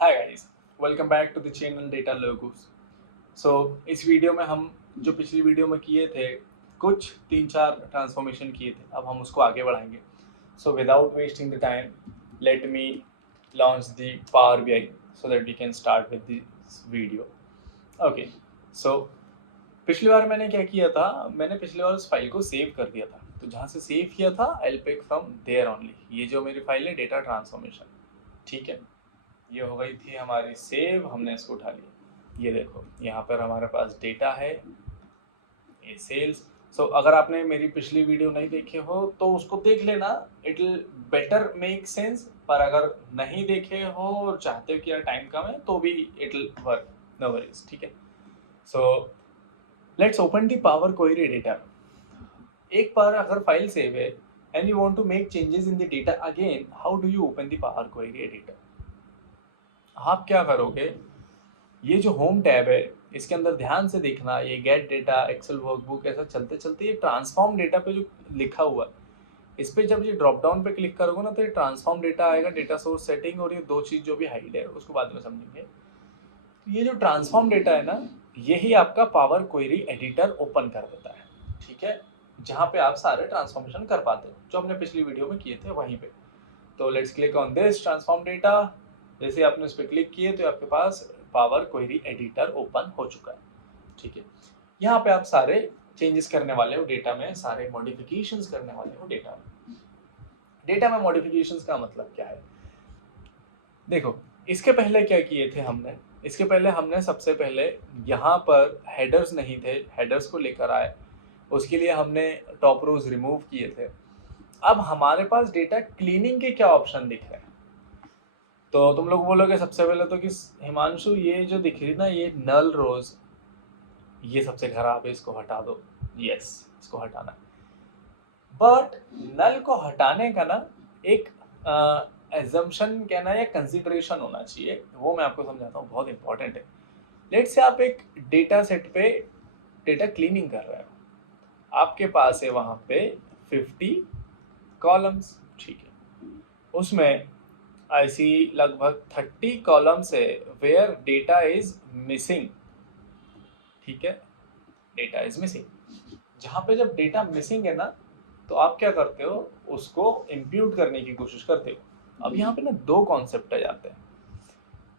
Hi guys, welcome back to the channel data logos. So इस video में हम जो पिछली वीडियो में किए थे, कुछ 3-4 ट्रांसफॉर्मेशन किए थे, अब हम उसको आगे बढ़ाएंगे। So without wasting the time, let me launch the power BI so that we can start with this video. Okay, so पिछली बार मैंने क्या किया था, मैंने पिछली बार उस फाइल को सेव कर दिया था। तो जहाँ से सेव किया था, I will pick from there only. ये जो मेरी फाइल है डेटा ट्रांसफॉर्मेशन, ठीक है। ये हो गई थी हमारी सेव, हमने इसको उठा लिया। ये देखो यहाँ पर हमारे पास डेटा है, ये सेल्स। सो अगर आपने मेरी पिछली वीडियो नहीं देखे हो तो उसको देख लेना, it will better make sense. पर अगर नहीं देखे हो और चाहते हो कि यार टाइम कम है तो भी it will work, no worries, ठीक है। So let's open the Power Query data. एक बार अगर फाइल सेव है and you want to make changes in the data again, how do you open the Power Query editor? आप क्या करोगे, ये जो होम टैब है इसके अंदर ध्यान से देखना, ये गेट डेटा, एक्सेल वर्कबुक, ऐसा चलते चलते ये ट्रांसफॉर्म डेटा पे जो लिखा हुआ है, इस पे जब ये ड्रॉप डाउन पे क्लिक करोगे ना तो ये ट्रांसफॉर्म डेटा आएगा, डेटा सोर्स सेटिंग, और ये दो चीज़ जो भी हाइड है उसको बाद में समझेंगे। तो ये जो ट्रांसफॉर्म डेटा है ना, यही आपका पावर क्वेरी एडिटर ओपन कर देता है, ठीक है। जहाँ पे आप सारे ट्रांसफॉर्मेशन कर पाते हो जो हमने पिछली वीडियो में किए थे वहीं पे। तो let's click on this transform data. जैसे आपने उस पर क्लिक किए तो आपके पास पावर क्वेरी एडिटर ओपन हो चुका है, ठीक है। यहाँ पे आप सारे चेंजेस करने वाले हो डेटा में, सारे मॉडिफिकेशंस करने वाले हो डेटा में। डेटा में मॉडिफिकेशंस का मतलब क्या है? देखो, इसके पहले क्या किए थे हमने, इसके पहले हमने सबसे पहले यहाँ पर हेडर्स नहीं थे, हेडर्स को लेकर आए, उसके लिए हमने टॉप रोज रिमूव किए थे। अब हमारे पास डेटा क्लीनिंग के क्या ऑप्शन दिख रहे हैं? तो तुम लोग बोलोगे सबसे पहले तो कि हिमांशु ये जो दिख रही ना, ये नल रोज, ये सबसे खराब है, इसको हटा दो। यस, इसको हटाना है। बट नल को हटाने का ना एक एजम्पशन कहना या कंसिडरेशन होना चाहिए, वो मैं आपको समझाता हूँ, बहुत इंपॉर्टेंट है। लेट्स से आप एक डेटा सेट पे डेटा क्लीनिंग कर रहे हो, आपके पास है वहां पे 50 कॉलम्स, ठीक है। उसमें ऐसी लगभग 30 कॉलम्स है वेयर डेटा इज मिसिंग, ठीक है। डेटा इज मिसिंग, जहाँ पे जब डेटा मिसिंग है ना, तो आप क्या करते हो, उसको इम्प्यूट करने की कोशिश करते हो। अब यहाँ पे ना दो कॉन्सेप्ट आ जाते हैं।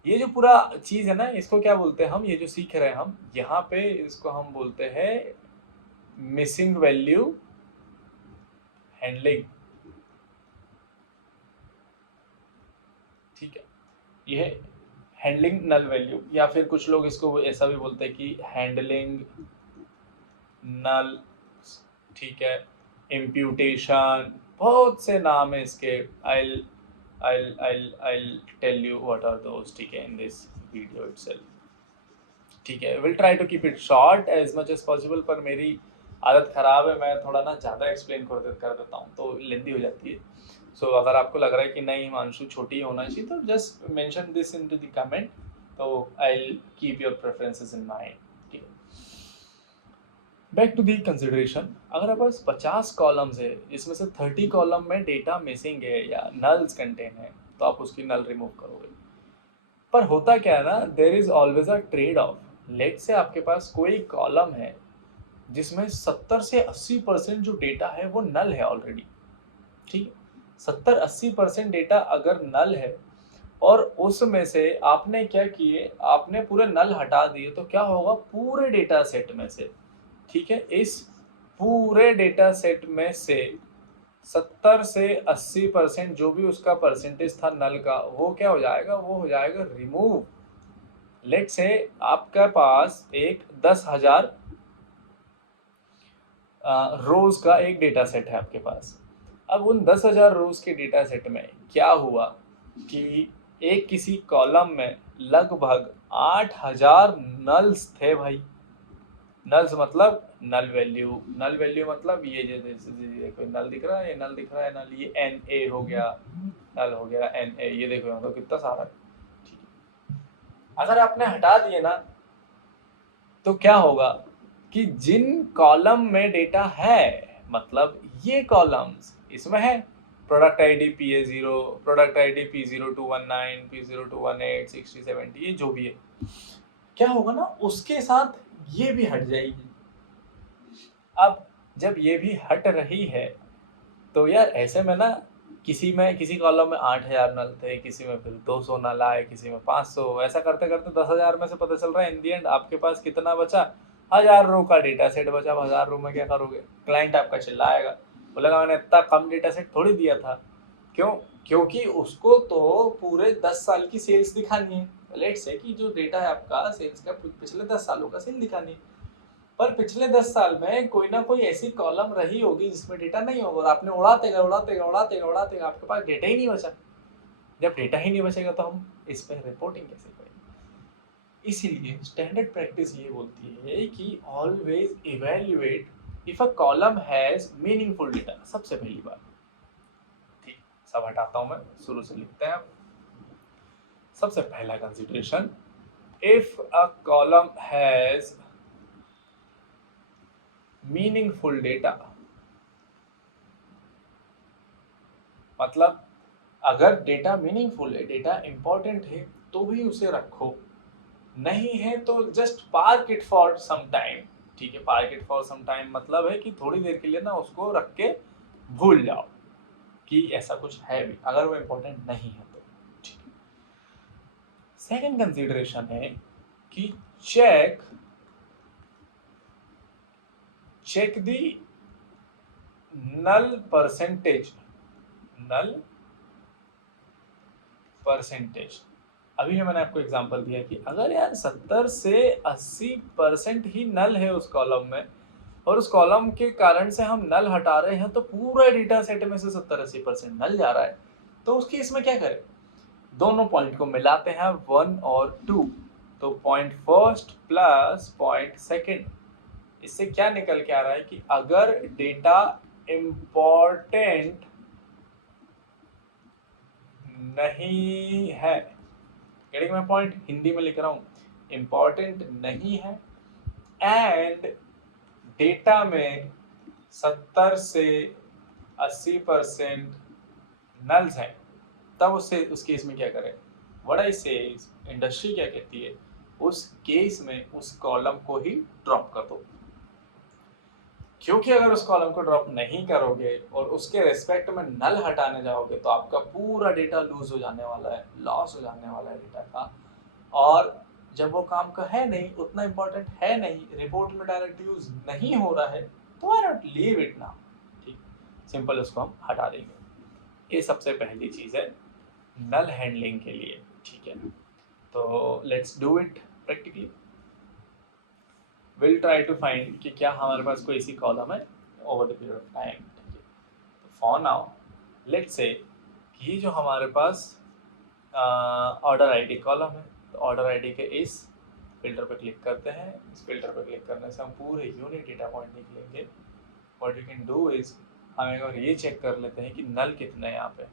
ये जो पूरा चीज है ना, इसको क्या बोलते हैं हम, ये जो सीख रहे हैं हम यहाँ पे, इसको हम बोलते हैं मिसिंग वैल्यू हैंडलिंग, ठीक है। ये हैंडलिंग नल वैल्यू, या फिर कुछ लोग इसको ऐसा भी बोलते हैं कि हैंडलिंग नल, ठीक है। इम्प्यूटेशन, बहुत से नाम है इसके। I'll tell you what are those, ठीक है, in this video itself, ठीक है। Will try to keep it short as much as possible, पर मेरी आदत खराब है, मैं थोड़ा ना ज़्यादा एक्सप्लेन कर देता हूँ तो लेंदी हो जाती है। सो अगर आपको लग रहा है कि नहीं हिमांशु छोटी होना चाहिए तो just mention this in to the comment, तो I keep your preferences in mind, ठीक है। बैक टू दी कंसिडरेशन, अगर आपके पास 50 कॉलम्स है, इसमें से 30 कॉलम में डेटा मिसिंग है या नल्स कंटेन है, तो आप उसकी नल रिमूव करोगे। पर होता क्या है ना, there is always a trade off. Late से आपके पास कोई कॉलम है जिसमें 70 से 80% जो डेटा है वो नल है ऑलरेडी, ठीक है। 70-80% डेटा अगर नल है और उसमें से आपने क्या किए, आपने पूरे नल हटा दिए, तो क्या होगा, पूरे डेटा सेट में से, ठीक है, इस पूरे डेटा सेट में से 70 से 80% जो भी उसका परसेंटेज था नल का, वो क्या हो जाएगा, वो हो जाएगा रिमूव। लेट से आपका पास एक 10,000 रोज का एक डेटा सेट है आपके पास। अब उन 10,000 रोज के डेटा सेट में क्या हुआ कि एक किसी कॉलम में लगभग 8,000 नल्स थे भाई। नल्स मतलब नल वैल्यू, नल वैल्यू मतलब ये जैसे कोई नल दिख रहा है, ये नल दिख रहा है, नल ये एन ए हो गया, नल हो गया एन ए, ये देखो यहाँ तो कितना सारा है, ठीक है। अगर आपने हटा दिए ना, तो क्या होगा कि जिन कॉलम में डेटा है, मतलब ये कॉलम्स इसमें है, product ID PA0, product ID P0219, P0218, 6070, ये जो भी है, क्या होगा ना उसके साथ ये भी हट जाएगी। अब जब ये भी हट रही है तो यार ऐसे में ना किसी कॉलम में 8,000 नल थे, किसी में फिर 200 नल आए, किसी में 500, ऐसा करते करते 10,000 में से पता चल रहा है इन दी एंड आपके पास कितना बचा, 1,000 रो का डेटा सेट बचा। 1,000 रो में क्या करोगे? क्लाइंट आपका चिल्लाएगा, बोलेगा मैंने इतना कम डेटा सेट थोड़ी दिया था। क्यों? क्योंकि उसको तो पूरे 10 साल की सेल्स दिखानी है। लेट्स से कि जो डेटा है आपका सेल्स का पिछले 10 सालों का सेल दिखानी है, पर पिछले 10 साल में कोई ना कोई ऐसी कॉलम रही होगी जिसमें डेटा नहीं होगा और आपने उड़ाते गए, आपके पास डेटा ही नहीं बचा। जब डेटा ही नहीं बचेगा तो हम इस पर रिपोर्टिंग कैसे करेंगे? इसीलिए स्टैंडर्ड प्रैक्टिस ये बोलती है कि always evaluate if a column has meaningful data. सबसे पहली बात, ठीक, सब हटाता हूं मैं, शुरू से लिखते हैं। सबसे पहला consideration, if a column has meaningful data, मतलब अगर डेटा मीनिंगफुल है, डेटा इंपॉर्टेंट है तो भी उसे रखो, नहीं है तो just park it for some time. ठीक है, park it for some time मतलब है कि थोड़ी देर के लिए ना उसको रख के भूल जाओ कि ऐसा कुछ है भी, अगर वो इंपॉर्टेंट नहीं है तो। ठीक है, सेकेंड कंसीडरेशन है कि चेक दी नल परसेंटेज। अभी मैंने आपको एग्जांपल दिया कि अगर यार 70 से 80% ही नल है उस कॉलम में और उस कॉलम के कारण से हम नल हटा रहे हैं तो पूरा डेटा सेट में से 70-80% नल जा रहा है, तो उस केस में क्या करें? दोनों पॉइंट को मिलाते हैं 1 और 2, तो point first plus point second. इससे क्या निकल के आ रहा है कि अगर डेटा इंपॉर्टेंट नहीं है, गेटिंग माय पॉइंट, हिंदी में लिख रहा हूं, इंपॉर्टेंट नहीं है एंड डेटा में 70 से 80% नल्स हैं, तब उससे उस केस में क्या करें? व्हाट आई से, इंडस्ट्री क्या कहती है, उस केस में उस कॉलम को ही ड्रॉप कर दो। क्योंकि अगर उस कॉलम को ड्रॉप नहीं करोगे और उसके रेस्पेक्ट में नल हटाने जाओगे तो आपका पूरा डेटा लूज हो जाने वाला है, लॉस हो जाने वाला है डेटा का, और जब वो काम का है नहीं, उतना इंपॉर्टेंट है नहीं, रिपोर्ट में डायरेक्ट यूज नहीं हो रहा है, तो why not leave it now. ठीक, सिंपल, उसको हम हटा देंगे। ये सबसे पहली चीज है नल हैंडलिंग के लिए। ठीक है, तो let's do it practically. Will try to find कि क्या हमारे पास कोई ऐसी कॉलम है over the period of time. ठीक है, तो फॉर नाउ लेट्स से कि ये जो हमारे पास ऑर्डर आईडी कॉलम है, तो ऑर्डर आईडी के इस फिल्टर पर क्लिक करते हैं। इस फिल्टर पर क्लिक करने से हम पूरे यूनिक डेटा पॉइंट निकलेंगे। What you can do is, हम एक बार ये चेक कर लेते हैं कि नल कितने हैं यहाँ पे।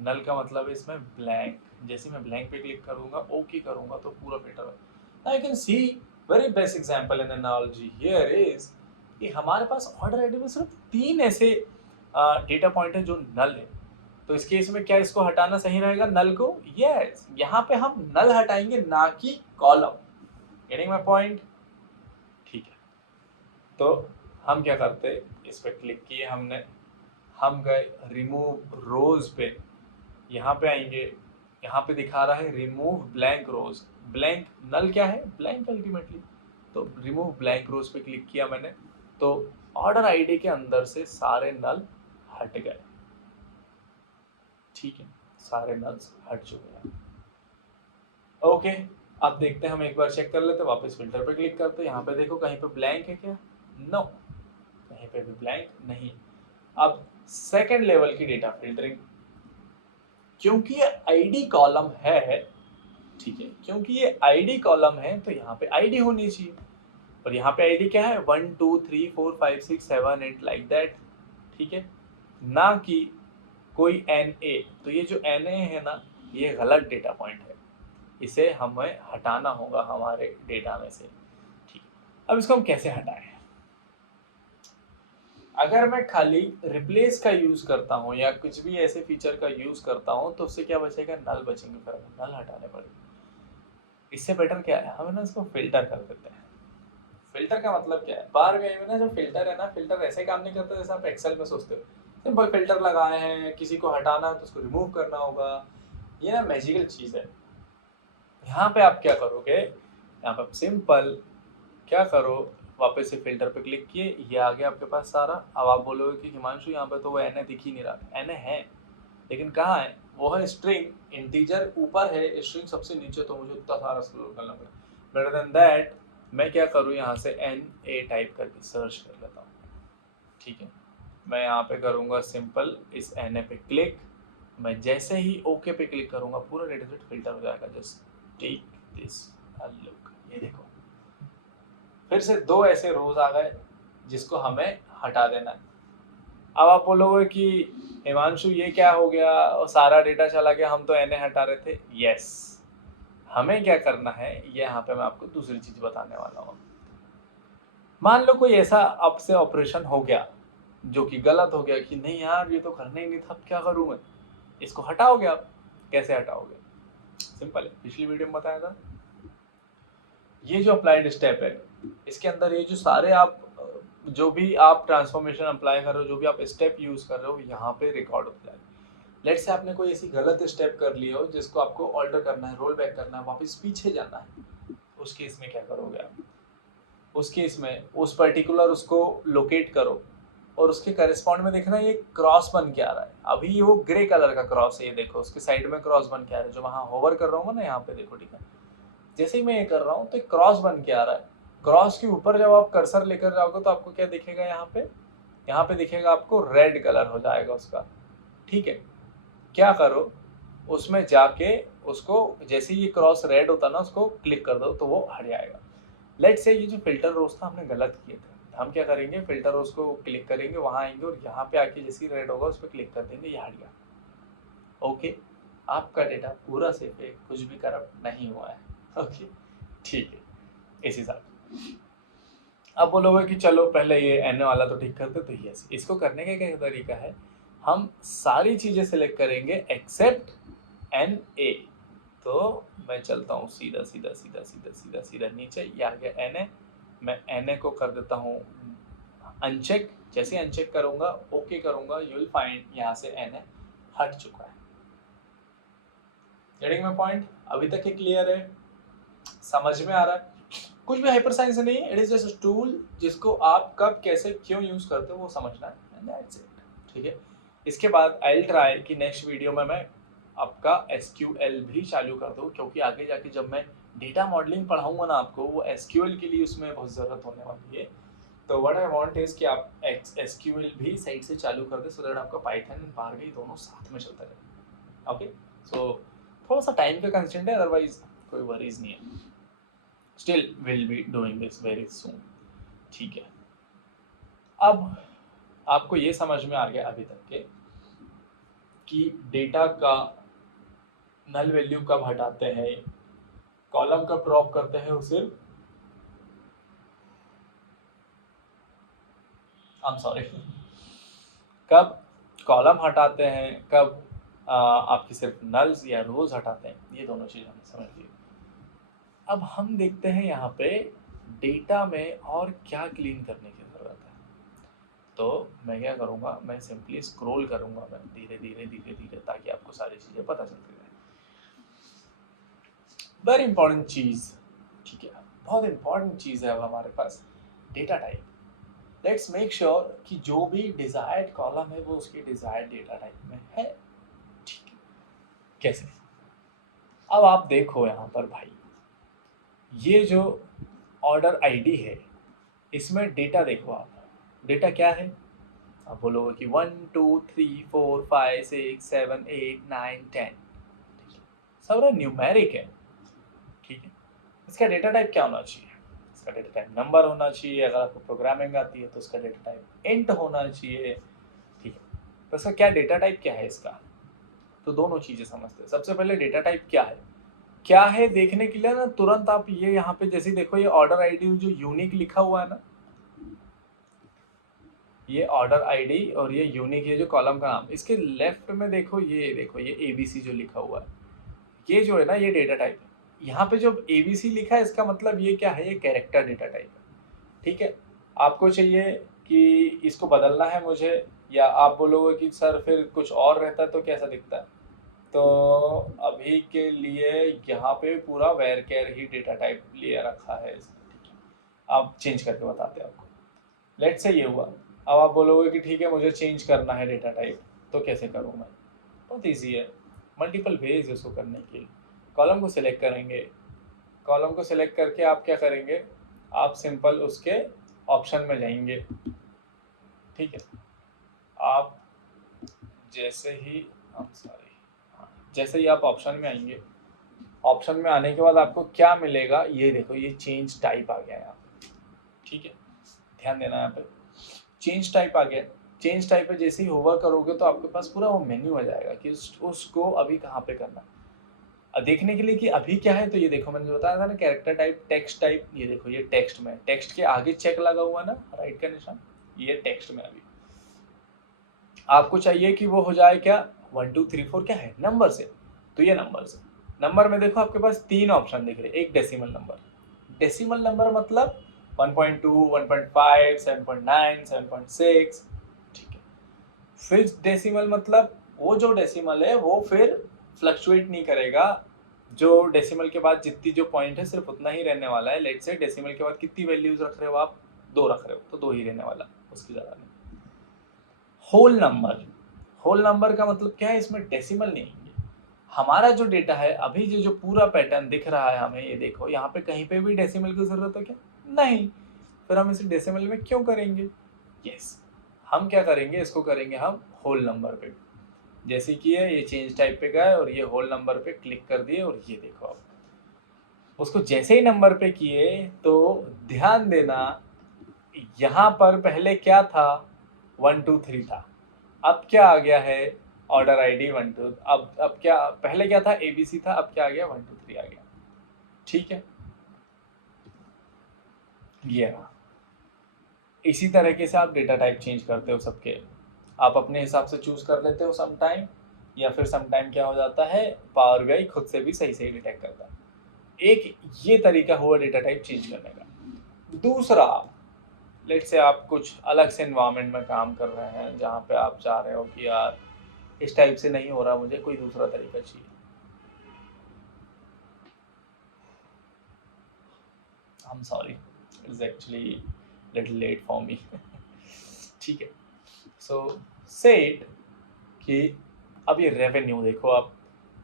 नल का मतलब है इसमें ब्लैंक। जैसे मैं ब्लैंक पे क्लिक करूंगा, ओके करूंगा, तो पूरा filter I can see very best example in analogy here is कि हमारे पास ऑर्डर आईडी में सिर्फ 3 ऐसे डेटा पॉइंट है जो नल है। तो इस केस में क्या इसको हटाना सही रहेगा, नल को? यस, यहाँ पे हम नल हटाएंगे, ना कि कॉलम। Getting my point? ठीक है, तो हम क्या करते, इस पे क्लिक किए हमने, हम गए रिमूव रोज पे, यहाँ पे आएंगे, यहाँ पे दिखा रहा है रिमूव ब्लैंक रोज। ब्लैंक नल क्या है? Blank ultimately. तो रिमूव ब्लैंक रोज पे क्लिक किया मैंने, तो ऑर्डर आईडी के अंदर से सारे नल हट गए। ठीक है, सारे नल्स हट चुके हैं। ओके, अब देखते हैं, हम एक बार चेक कर लेते हैं, वापस फिल्टर पे क्लिक करते हैं। यहाँ पे देखो कहीं पे ब्लैंक है क्या? नो, कहीं पे भी ब्लैंक नहीं। अब सेकेंड लेवल की डेटा फिल्टरिंग, क्योंकि ये आईडी कॉलम है, ठीक है, क्योंकि ये आईडी कॉलम है तो यहाँ पे आईडी होनी चाहिए, और यहाँ पे आईडी क्या है? 1 2 3 4 5 6 7 8 लाइक दैट। ठीक है, ना कि कोई NA। तो ये जो NA है ना, ये गलत डेटा पॉइंट है, इसे हमें हटाना होगा हमारे डेटा में से। ठीक, अब इसको हम कैसे हटाएं? अगर मैं खाली रिप्लेस का यूज करता हूँ या कुछ भी ऐसे फीचर का यूज करता हूँ तो उससे क्या बचेगा, नल बचेंगे, फिर हमें नल हटाने पड़ेंगे। इससे बेटर क्या है, हम ना इसको फिल्टर कर देते हैं। फिल्टर का मतलब क्या है, बार में ना जो फिल्टर है ना, फिल्टर ऐसे काम नहीं करता जैसे आप एक्सेल में सोचते हो। सिंपल फिल्टर लगाए हैं, किसी को हटाना है तो उसको रिमूव करना होगा, ये ना मैजिकल चीज है। यहाँ पे आप क्या करोगे, यहाँ पे सिंपल क्या करो, वापस से फिल्टर पे क्लिक किए, ये आ गया आपके पास सारा। अब आप बोलोगे कि हिमांशु यहाँ पे तो वो एन दिख ही नहीं रहा। एन है लेकिन कहाँ है, वो है स्ट्रिंग, इंटीजर ऊपर है, स्ट्रिंग सबसे नीचे, तो मुझे उतना सारा स्क्रॉल करना पड़ेगा। बेटर देन दैट मैं क्या करूँ, यहाँ से एन ए टाइप करके सर्च कर लेता हूँ। ठीक है, मैं यहाँ पे करूँगा सिंपल इस एन ए पे क्लिक। मैं जैसे ही ओके पे क्लिक करूँगा पूरा डेटा सेट फिल्टर हो जाएगा। जस्ट टेक दिस लुक, ये देखो फिर से दो ऐसे रोज आ गए जिसको हमें हटा देना है। अब आप बोलोगे कि हिमांशु ये क्या हो गया और सारा डेटा चला गया, हम तो एन हटा रहे थे। यस, हमें क्या करना है ये यहाँ पे मैं आपको दूसरी चीज बताने वाला हूँ। मान लो कोई ऐसा आपसे ऑपरेशन हो गया जो कि गलत हो गया कि नहीं यार ये तो करना ही नहीं था, अब क्या करूँ मैं, इसको हटाओगे आप। कैसे हटाओगे, सिंपल है, पिछली वीडियो में बताया था। ये जो अप्लाइड स्टेप है इसके अंदर ये जो सारे आप जो भी आप ट्रांसफॉर्मेशन अप्लाई कर रहे हो, जो भी आप स्टेप यूज कर रहे हो, यहाँ पे रिकॉर्ड हो जाएगा। लेट्स से आपने कोई ऐसी गलत स्टेप कर ली हो जिसको आपको ऑल्टर करना है, रोल बैक करना है, वापस पीछे जाना है, उस केस में क्या करोगे आप, उस केस में उस पर्टिकुलर उसको लोकेट करो और उसके करस्पॉन्ड में देखना ये क्रॉस बन के आ रहा है। अभी वो ग्रे कलर का क्रॉस है, ये देखो उसके साइड में क्रॉस बन के आ रहा है, जो वहाँ होवर कर रहा हूँ ना यहाँ पे देखो, ठीक है। जैसे ही मैं ये कर रहा हूँ तो क्रॉस बन के आ रहा है। क्रॉस के ऊपर जब आप कर्सर लेकर जाओगे तो आपको क्या दिखेगा, यहाँ पे दिखेगा आपको रेड कलर हो जाएगा उसका। ठीक है, क्या करो, उसमें जाके उसको जैसे ही ये क्रॉस रेड होता ना उसको क्लिक कर दो तो वो हट जाएगा। लेट्स से ये जो फिल्टर रोज था हमने गलत किए थे, हम क्या करेंगे, फिल्टर रोज को क्लिक करेंगे, वहां आएंगे और यहाँ पे आके जैसे ही रेड होगा उस पर क्लिक कर देंगे, ये हट गया। ओके, आपका डेटा पूरा सेफ है, कुछ भी करप्ट नहीं हुआ है। ओके ठीक है, इस हिसाब से। अब बोलोगे कि चलो पहले ये एन वाला तो ठीक करते, तो यस, इसको करने का क्या तरीका है, हम सारी चीजें सेलेक्ट करेंगे एक्सेप्ट एन ए। तो मैं चलता हूँ सीधा सीधा सीधा सीधा सीधा सीधा नीचे, ये आ गया एन ए। मैं एन ए को कर देता हूँ अनचेक। जैसे अनचेक करूंगा, ओके करूंगा, यू विल फाइंड यहाँ से एन ए हट चुका है। गेटिंग माय पॉइंट, अभी तक ये क्लियर है, समझ में आ रहा है? कुछ भी हाइपर साइंस नहीं है, इट इज जस्ट टूल जिसको आप कब कैसे क्यों यूज करते हो वो समझना है, एंड दैट्स इट। ठीक है, इसके बाद आई विल ट्राई कि नेक्स्ट वीडियो में मैं आपका एसक्यूएल भी चालू कर दूं, क्योंकि आगे जाके जब मैं डेटा मॉडलिंग पढ़ाऊंगा ना आपको, वो एसक्यूएल के लिए उसमें बहुत ज़रूरत होने वाली है। तो व्हाट आई वांट इज कि आप एसक्यूएल भी साइड से चालू कर दे, सो दैट आपका पाइथन और बारबी दोनों साथ में चलता रहे। ओके, सो थोड़ा सा टाइम का कंस्टेंट है, अदरवाइज कोई वरीज नहीं है। Still will be doing this very soon। ठीक है, अब आपको ये समझ में आ गया अभी तक के कि डेटा का नल वैल्यू कब हटाते हैं, कॉलम कब ड्रॉप करते हैं उसे, आई एम सॉरी, कब कॉलम हटाते हैं, कब आपकी सिर्फ नल्स या रोज हटाते हैं, ये दोनों चीज़ हमें समझ ली। अब हम देखते हैं यहाँ पे डेटा में और क्या क्लीन करने की ज़रूरत है। तो मैं क्या करूँगा, मैं सिंपली स्क्रॉल करूँगा, मैं धीरे धीरे धीरे धीरे, ताकि आपको सारी चीज़ें पता चलती रहे। वेरी इंपॉर्टेंट चीज़, ठीक है, बहुत इंपॉर्टेंट चीज़ है अब हमारे पास, data type. Let's make sure कि जो भी डिजायर्ड कॉलम है वो उसकी डिजायर्ड डेटा टाइप में है। ठीक है, कैसे, अब आप देखो यहाँ पर भाई, ये जो ऑर्डर आईडी है इसमें डेटा देखो आप, डेटा क्या है, आप बोलोगे कि 1 2 3 4 5 6 7 8 9 10, सब न्यूमेरिक है। ठीक है, इसका डेटा टाइप क्या होना चाहिए, इसका डेटा टाइप नंबर होना चाहिए, अगर आपको प्रोग्रामिंग आती है तो इसका डेटा टाइप इंट होना चाहिए। ठीक है, तो इसका क्या डेटा टाइप क्या है इसका, तो दोनों चीज़ें समझते हैं। सबसे पहले डेटा टाइप क्या है देखने के लिए ना, तुरंत आप ये यहाँ पे जैसे देखो, ये ऑर्डर आईडी जो यूनिक लिखा हुआ है ना, ये ऑर्डर आईडी और ये यूनिक, ये जो कॉलम का नाम, इसके लेफ्ट में देखो ये एबीसी जो लिखा हुआ है, ये जो है ना ये डेटा टाइप है। यहाँ पे जो एबीसी लिखा है इसका मतलब ये क्या है, ये कैरेक्टर डेटा टाइप है। ठीक है, आपको चाहिए कि इसको बदलना है मुझे, या आप बोलोगे कि सर फिर कुछ और रहता है तो कैसा दिखता है, तो अभी के लिए यहाँ पे पूरा वेर केयर ही डेटा टाइप लिए रखा है इसने। अब चेंज करके बताते हैं आपको। लेट से ये हुआ, अब आप बोलोगे कि ठीक है मुझे चेंज करना है डेटा टाइप, तो कैसे करूँ मैं? बहुत ईजी है, मल्टीपल वेज है उसको करने के लिए। कॉलम को सिलेक्ट करेंगे, कॉलम को सिलेक्ट करके आप क्या करेंगे, आप सिंपल उसके ऑप्शन में जाएंगे। ठीक है, आप जैसे ही जैसे ही आप ऑप्शन में आएंगे, ऑप्शन में आने के बाद आपको क्या मिलेगा, ये देखो ये चेंज टाइप आ गया यहाँ पे। ठीक है, ध्यान देना यहाँ पे चेंज टाइप आ गया। चेंज टाइप पे जैसे ही होवर करोगे तो आपके पास पूरा वो मेन्यू आ जाएगा कि उसको अभी कहाँ पे करना है। देखने के लिए कि अभी क्या है, तो ये देखो मैंने बताया था ना कैरेक्टर टाइप, टेक्स्ट टाइप, ये देखो ये टेक्स्ट में, टेक्स्ट के आगे चेक लगा हुआ ना राइट का निशान, ये टेक्स्ट में अभी आपको चाहिए कि वो हो जाए क्या 1 2 3 4 क्या है नंबर से, तो ये नंबर से। नंबर में देखो आपके पास 3 ऑप्शन दिख रहे, एक डेसिमल नंबर, डेसिमल नंबर मतलब 1.2 1.5 7.9 7.6। ठीक है, फिक्स्ड डेसिमल मतलब वो जो डेसिमल है वो फिर फ्लक्चुएट नहीं करेगा, जो डेसिमल के बाद जितनी जो पॉइंट है सिर्फ उतना ही रहने वाला है। लेट से डेसिमल के बाद कितनी वैल्यूज रख रहे हो आप, 2 रख रहे हो तो 2 ही रहने वाला, उसकी ज़्यादा नहीं। होल नंबर, होल नंबर का मतलब क्या है, इसमें डेसिमल नहीं है। हमारा जो डेटा है अभी जो पूरा पैटर्न दिख रहा है हमें, ये देखो यहाँ पे कहीं पे भी डेसिमल की जरूरत है क्या, नहीं, फिर हम इसे डेसिमल में क्यों करेंगे। यस, हम क्या करेंगे, इसको करेंगे हम होल नंबर पे। जैसे कि ये चेंज टाइप पे गए और ये होल नंबर पे क्लिक कर दिए, और ये देखो आप उसको जैसे ही नंबर पे किए तो ध्यान देना यहाँ पर पहले क्या था 1 2 3 था, अब क्या आ गया है ऑर्डर आईडी 1 2, अब क्या पहले क्या था एबीसी था, अब क्या आ गया 1 2 3 आ गया। ठीक है, ये रहा। इसी तरीके से आप डेटा टाइप चेंज करते हो सबके, आप अपने हिसाब से चूज कर लेते हो सम टाइम, या फिर सम टाइम क्या हो जाता है पावर बीआई खुद से भी सही सही डिटेक्ट करता है। एक ये तरीका हुआ डेटा टाइप चेंज करने का। दूसरा, लेट से आप कुछ अलग से एनवायरनमेंट में काम कर रहे हैं जहाँ पे आप चाह रहे हो कि यार इस टाइप से नहीं हो रहा, मुझे कोई दूसरा तरीका चाहिए। I'm sorry, it's actually little late for me. ठीक है, सो सेट कि अब ये रेवेन्यू देखो आप,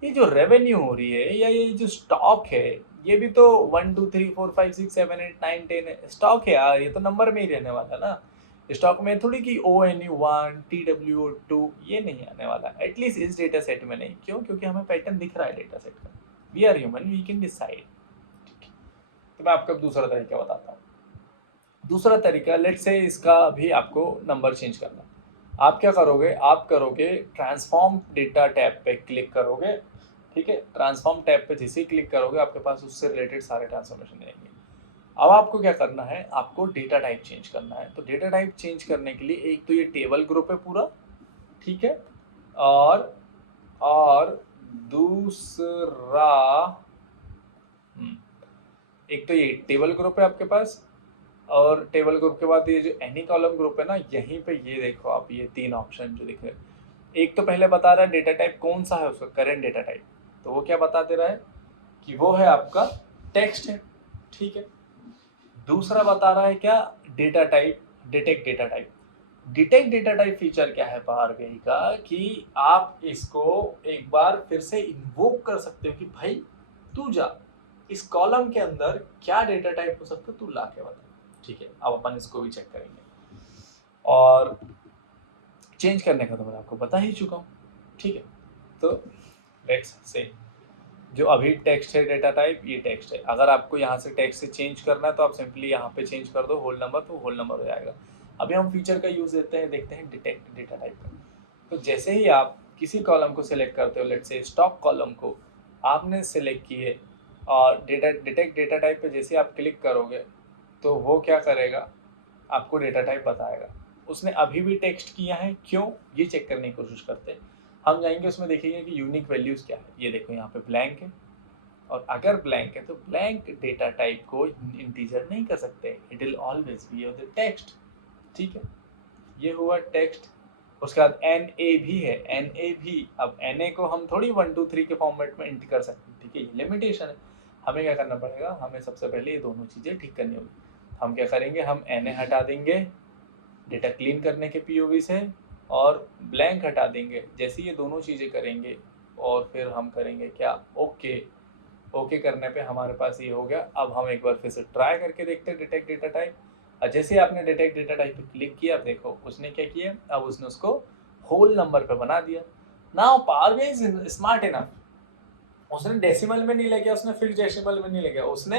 ये जो रेवेन्यू हो रही है या ये जो स्टॉक है, ये भी तो 1 2 3 4 5 6 7 8 9 10 है, स्टॉक है यार, ये तो नंबर में ही रहने वाला ना। स्टॉक में थोड़ी कि ONU1 TWO2 ये नहीं आने वाला, एटलीस्ट इस डेटा सेट में नहीं। क्यों? क्योंकि हमें पैटर्न दिख रहा है डेटा सेट का, we are human, we can decide. तो मैं आपको दूसरा तरीका बताता हूँ। दूसरा तरीका, लेट से इसका भी आपको नंबर चेंज करना, आप क्या करोगे, आप करोगे ट्रांसफॉर्म डेटा टैब पे क्लिक करोगे। ठीक है, ट्रांसफॉर्म टैब पे जैसे ही क्लिक करोगे आपके पास उससे रिलेटेड सारे ट्रांसफॉर्मेशन आएंगे। अब आपको क्या करना है, आपको डेटा टाइप चेंज करना है। तो डेटा टाइप चेंज करने के लिए एक तो ये टेबल ग्रुप है पूरा, ठीक है, और दूसरा एक तो ये टेबल ग्रुप है आपके पास, और टेबल ग्रुप के बाद ये जो एनी कॉलम ग्रुप है ना, यहीं पे ये देखो आप ये 3 ऑप्शन जो दिख रहे हैं। एक तो पहले बता रहा है डेटा टाइप कौन सा है उसका करेंट डेटा टाइप, तो वो क्या बता दे रहा है कि वो है आपका टेक्स्ट है। ठीक है, दूसरा बता रहा है क्या, data type detect data type. Detect data type feature क्या है पावर बीआई का, कि आप इसको एक बार फिर से इन्वोक कर सकते हो कि भाई तू जा इस कॉलम के अंदर क्या डेटा टाइप हो सकता है, तू ला के बता। ठीक है, अब अपन इसको भी चेक करेंगे, और चेंज करने का तो मैं आपको बता ही चुका हूँ। ठीक है, तो लेट्स से जो अभी टेक्स्ट है डेटा टाइप ये टेक्स्ट है, अगर आपको यहाँ से टेक्स्ट से चेंज करना है तो आप सिंपली यहाँ पे चेंज कर दो होल नंबर, तो होल नंबर हो जाएगा। अभी हम फीचर का यूज देते हैं, देखते हैं डिटेक्ट डेटा टाइप का। तो जैसे ही आप किसी कॉलम को सिलेक्ट करते हो, लेट्स से स्टॉक कॉलम को आपने सिलेक्ट किए, और डिटेक्ट डेटा टाइप पे जैसे आप क्लिक करोगे तो वो क्या करेगा, आपको डेटा टाइप बताएगा। उसने अभी भी टेक्स्ट किया है, क्यों, ये चेक करने की कोशिश करते हैं। हम जाएंगे उसमें, देखेंगे कि यूनिक वैल्यूज़ क्या है। ये देखो यहाँ पे ब्लैंक है, और अगर ब्लैंक है तो ब्लैंक डेटा टाइप को इंटीजर नहीं कर सकते, it will always be the text. ठीक है, ये हुआ टेक्स्ट। उसके बाद एन ए भी है, एन ए भी। अब एन ए को हम थोड़ी 1 2 3 के फॉर्मेट में इंट कर सकते हैं, ठीक है, ये लिमिटेशन है। हमें क्या करना पड़ेगा, हमें सबसे पहले ये दोनों चीज़ें ठीक करनी होगी। हम क्या करेंगे, हम एन ए हटा देंगे डेटा क्लीन करने के पीओवी से, और ब्लैंक हटा देंगे। जैसे ये दोनों चीज़ें करेंगे और फिर हम करेंगे क्या, ओके। ओके करने पे हमारे पास ये हो गया। अब हम एक बार फिर से ट्राई करके देखते हैं डिटेक्ट डेटा टाइप। और जैसे आपने डिटेक्ट डेटा टाइप पे क्लिक किया, देखो उसने क्या किया, अब उसने उसको होल नंबर पे बना दिया। Now power BI is smart enough, उसने डेसिमल में नहीं ले गया, उसने फिक्स डेसिमल में नहीं ले गया, उसने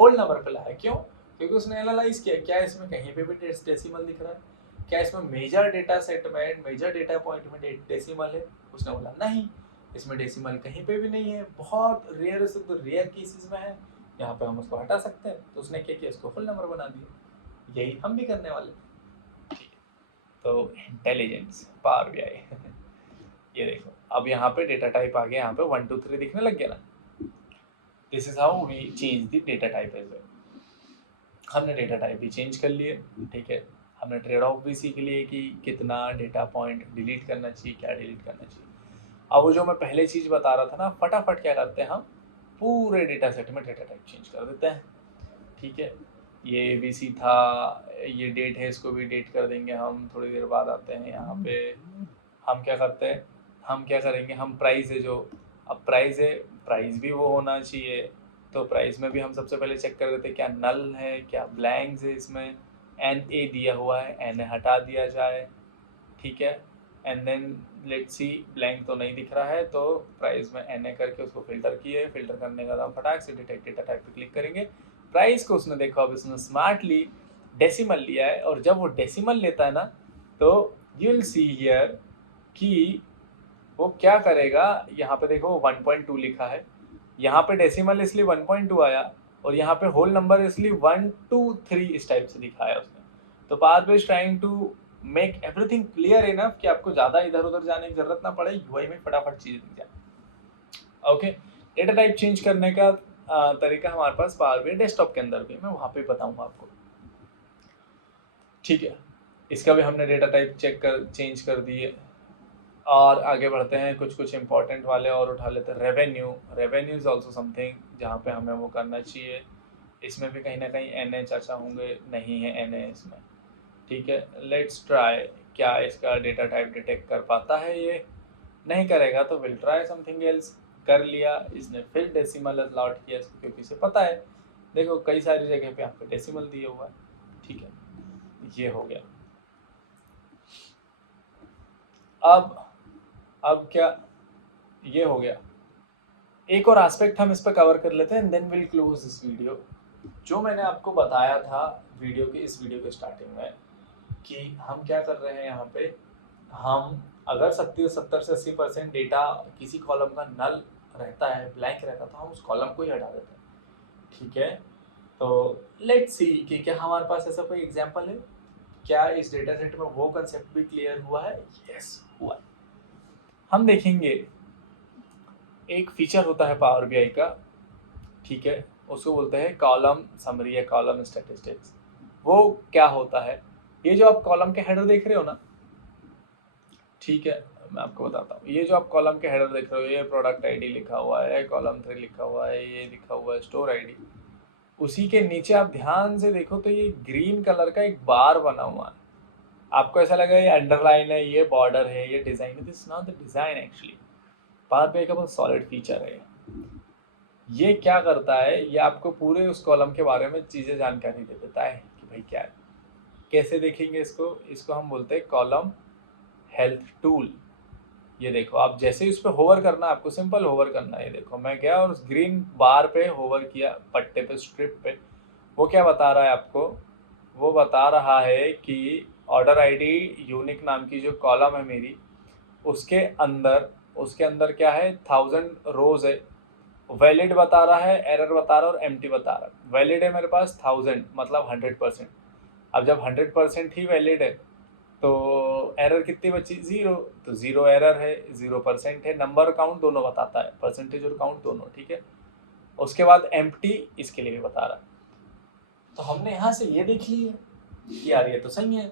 होल नंबर पे लाया। क्यों, क्योंकि उसने एनालाइज किया क्या इसमें कहीं पे भी डेसिमल दिख रहा है, क्या इसमें मेजर डेटा सेट में, मेजर डेटा पॉइंट में डेसिमल है। उसने बोला नहीं, इसमें डेसिमल कहीं पे भी नहीं है, बहुत रेयर से तो रेयर केसेस में है, यहाँ पे हम उसको हटा सकते हैं। तो उसने क्या किया, इसको फुल नंबर बना दिया। यही हम भी करने वाले। ठीक है, तो इंटेलिजेंस पावर बीआई ये देखो, अब यहाँ पे डेटा टाइप आ गया, यहाँ पे 1 2 3 दिखने लग गया ना। This is how we change the data type as well. हमने डेटा टाइप भी चेंज कर लिए, ठीक है। हमने ट्रेड ऑफ भी सीख लिए कि कितना डेटा पॉइंट डिलीट करना चाहिए, क्या डिलीट करना चाहिए। अब वो जो मैं पहले चीज़ बता रहा था ना, फटाफट क्या करते हैं हम, पूरे डेटा सेट में डेटा टाइप चेंज कर देते हैं। ठीक है, ये ABC था, ये डेट है, इसको भी डेट कर देंगे हम। थोड़ी देर बाद आते हैं यहाँ पे, हम क्या करते हैं, हम क्या करेंगे, हम प्राइस है जो, अब प्राइस है, प्राइस भी वो होना चाहिए। तो प्राइस में भी हम सबसे पहले चेक कर देते हैं क्या नल है, क्या ब्लैंक्स है। इसमें एन ए दिया हुआ है, एन ए हटा दिया जाए, ठीक है। And then let's see, blank तो नहीं दिख रहा है, तो प्राइस में एन ए करके उसको फिल्टर किए। फिल्टर करने का बाद फटाक से डिटेक्ट डेटा टाइप पे क्लिक करेंगे। प्राइस को उसने देखा, अब इसने स्मार्टली डेसिमल लिया है, और जब वो डेसिमल लेता है ना, तो यू विल सी हियर कि वो क्या करेगा। यहाँ पे देखो 1.2 लिखा है, यहाँ पे डेसिमल इसलिए 1.2 आया, और यहाँ पे होल नंबर इसलिए 1 2 3 इस टाइप से दिखाया उसने। तो पाथ बेस trying to make everything clear enough कि आपको ज़्यादा इधर उधर जाने की जरूरत ना पड़े, यूआई में फटाफट चीज़ दिख जाए। ओके, डेटा टाइप चेंज करने का तरीका हमारे पास पावर बीआई डेस्कटॉप के अंदर भी, मैं वहाँ पे बताऊँगा आपको। ठीक है, इसका भी हमने डेटा टाइप चेंज कर दिए, और आगे बढ़ते हैं। कुछ इंपॉर्टेंट वाले और उठा लेते हैं। रेवेन्यू इज ऑल्सो समथिंग जहाँ पे हमें वो करना चाहिए। इसमें भी कहीं ना कहीं एन ए चाचा होंगे, नहीं है एन ए इसमें। ठीक है, लेट्स ट्राई, क्या इसका डेटा टाइप डिटेक्ट कर पाता है, ये नहीं करेगा तो विल ट्राई समथिंग एल्स। कर लिया इसने, फिर डेसिमल अलॉट किया इसको, क्योंकि इसे पता है। देखो कई सारी जगह पे यहाँ पे डेसिमल दिया हुआ है। ठीक है, ये हो गया। अब क्या, ये हो गया। एक और एस्पेक्ट हम इस पर कवर कर लेते हैं, then will close this video. जो मैंने आपको बताया था वीडियो के स्टार्टिंग में, कि हम क्या कर रहे हैं यहाँ पे, हम अगर 70 से 80% डेटा किसी कॉलम का नल रहता है, ब्लैंक रहता है, तो हम उस कॉलम को ही हटा देते हैं। ठीक है, तो लेट्स सी कि क्या हमारे पास ऐसा कोई एग्जांपल है, क्या इस डेटा सेट में वो कंसेप्ट भी क्लियर हुआ है। यस, हुआ। हम देखेंगे एक फीचर होता है पावर बीआई का, ठीक है, उसको बोलते हैं कॉलम समरी या कॉलम स्टैटिस्टिक्स। वो क्या होता है, ये जो आप कॉलम के हेडर देख रहे हो ना, ठीक है, मैं आपको बताता हूँ। ये जो आप कॉलम के हेडर देख रहे हो, ये प्रोडक्ट आईडी लिखा हुआ है, कॉलम 3 लिखा हुआ है, ये लिखा हुआ है स्टोर आईडी। उसी के नीचे आप ध्यान से देखो तो ये ग्रीन कलर का एक बार बना हुआ है। आपको ऐसा लगा ये अंडरलाइन है, ये बॉर्डर है, ये डिजाइन है। This not the design actually. Power BI का बहुत सॉलिड फीचर है। ये क्या करता है, ये आपको पूरे उस कॉलम के बारे में चीज़ें जानकारी दे देता है कि भाई क्या है। कैसे देखेंगे इसको हम बोलते हैं कॉलम हेल्थ टूल। ये देखो, आप जैसे इस पर होवर करना, आपको सिंपल होवर करना है। ये देखो मैं गया और उस ग्रीन बार पे होवर किया, पट्टे पे, स्ट्रिप पे। वो क्या बता रहा है आपको, वो बता रहा है कि ऑर्डर आईडी यूनिक नाम की जो कॉलम है मेरी, उसके अंदर क्या है, 1000 रोज है। वैलिड बता रहा है, एरर बता रहा है, और एम्प्टी बता रहा है। वैलिड है मेरे पास 1000, मतलब 100%। अब जब 100% ही वैलिड है, तो एरर कितनी बची, 0, तो 0 एरर है, 0% है, नंबर काउंट दोनों बताता है, परसेंटेज और काउंट दोनों, ठीक है। उसके बाद एम्प्टी इसके लिए भी बता रहा है। तो हमने यहाँ से ये देख ली है कि यार ये तो सही है।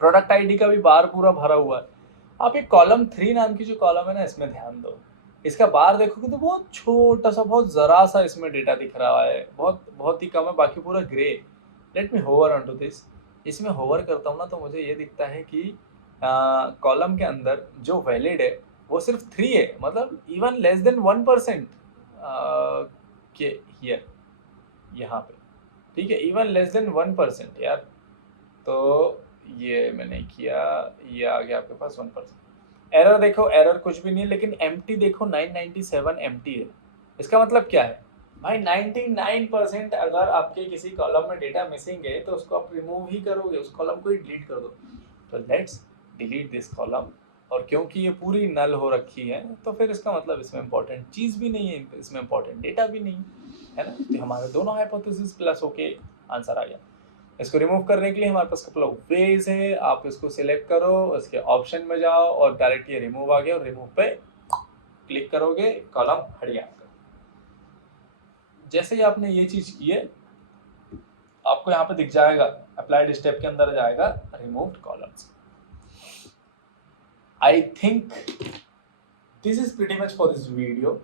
प्रोडक्ट आईडी का भी बार पूरा भरा हुआ है। आप एक कॉलम 3 नाम की जो कॉलम है ना, इसमें ध्यान दो, इसका बार देखोगे तो बहुत छोटा सा, बहुत जरा सा इसमें डेटा दिख रहा है, बहुत बहुत ही कम है, बाकी पूरा grey. Let me hover on to this. इसमें होवर करता हूँ ना तो मुझे ये दिखता है कि कॉलम के अंदर जो वैलिड है वो सिर्फ 3 है, मतलब इवन लेस देन 1% के हियर, यहाँ पे, ठीक है, इवन लेस देन 1% यार। तो ये मैंने किया, ये आ गया आपके पास 1%। एरर देखो, एरर कुछ भी नहीं है, लेकिन एम्प्टी देखो 997 एम्प्टी है। इसका मतलब क्या है भाई, 99% अगर आपके किसी कॉलम में डेटा मिसिंग है तो उसको आप रिमूव ही करोगे, उस कॉलम को ही डिलीट कर दो। तो लेट्स डिलीट दिस कॉलम। और क्योंकि ये पूरी नल हो रखी है तो फिर इसका मतलब इसमें इंपॉर्टेंट चीज़ भी नहीं है, इसमें इंपॉर्टेंट डेटा भी नहीं है ना। तो हमारे दोनों हाइपोथेसिस प्लस होके आंसर आ गया। इसको रिमूव करने के लिए हमारे पास कपल ऑफ वेज है। आप इसको सिलेक्ट करो, इसके ऑप्शन में जाओ और डायरेक्ट ये रिमूव आ गया, और रिमूव पे क्लिक करोगे, कॉलम हट गया। जैसे ही आपने ये चीज की है, आपको यहाँ पे दिख जाएगा, अप्लाइड स्टेप के अंदर जाएगा removed columns. I think this is pretty much for this video.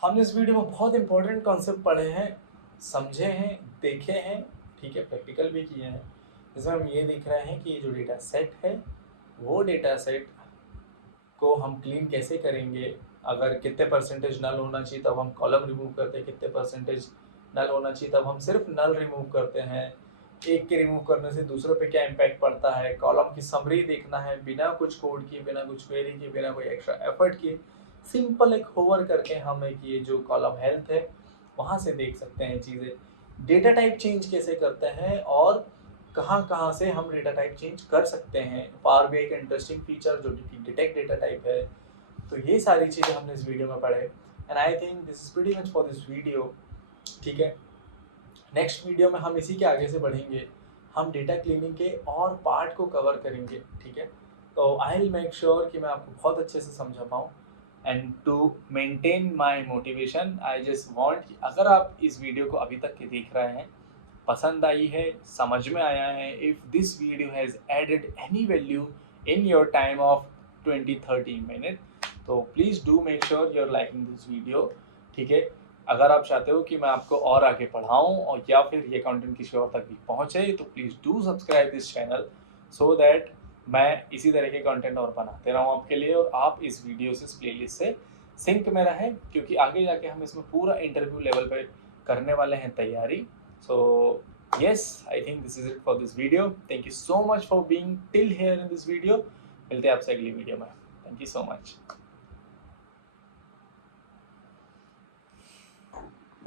हमने इस वीडियो में बहुत इंपॉर्टेंट कॉन्सेप्ट पढ़े हैं, समझे हैं, देखे हैं, ठीक है, प्रैक्टिकल भी किए हैं। इसमें हम ये देख रहे हैं कि ये जो डेटा सेट है, वो डेटा सेट को हम क्लीन कैसे करेंगे। अगर कितने परसेंटेज नल होना चाहिए तब हम कॉलम रिमूव करते हैं, कितने परसेंटेज नल होना चाहिए तब हम सिर्फ नल रिमूव करते हैं। एक के रिमूव करने से दूसरे पे क्या इम्पैक्ट पड़ता है, कॉलम की समरी देखना है बिना कुछ कोड किए, बिना कुछ क्वेरी किए, बिना कोई एक्स्ट्रा एफर्ट किए, सिंपल एक होवर करके हम एक ये जो कॉलम हेल्थ है वहाँ से देख सकते हैं चीज़ें। डेटा टाइप चेंज कैसे करते हैं और कहाँ से हम डेटा टाइप चेंज कर सकते हैं। पावर बीआई का इंटरेस्टिंग फीचर जो कि डिटेक्ट डेटा टाइप है। तो ये सारी चीज़ें हमने इस वीडियो में पढ़े, and I think this is pretty much for this video, ठीक है। नेक्स्ट वीडियो में हम इसी के आगे से बढ़ेंगे, हम डेटा क्लीनिंग के और पार्ट को कवर करेंगे, ठीक है। तो आई विल मेक श्योर कि मैं आपको बहुत अच्छे से समझा पाऊँ, and to maintain my motivation I just want कि अगर आप इस वीडियो को अभी तक के देख रहे हैं, पसंद आई है, समझ में आया है, if this video has added any value in your time of 20-30 minute, तो please do make sure you are liking this video, ठीक है। अगर आप चाहते हो कि मैं आपको और आगे पढ़ाऊँ और या फिर ये कंटेंट किसी और तक भी पहुँचे, तो please do subscribe this channel so that मैं इसी तरह के कंटेंट और बनाते रहूँ आपके लिए, और आप इस वीडियो से, इस प्लेलिस्ट से सिंक में रहें, क्योंकि आगे जाके हम इसमें पूरा इंटरव्यू लेवल पे करने वाले हैं तैयारी। So yes, I think this is it for this video. Thank you so much for being till here in this video. मिलते हैं आपसे अगली वीडियो में। Thank you so much.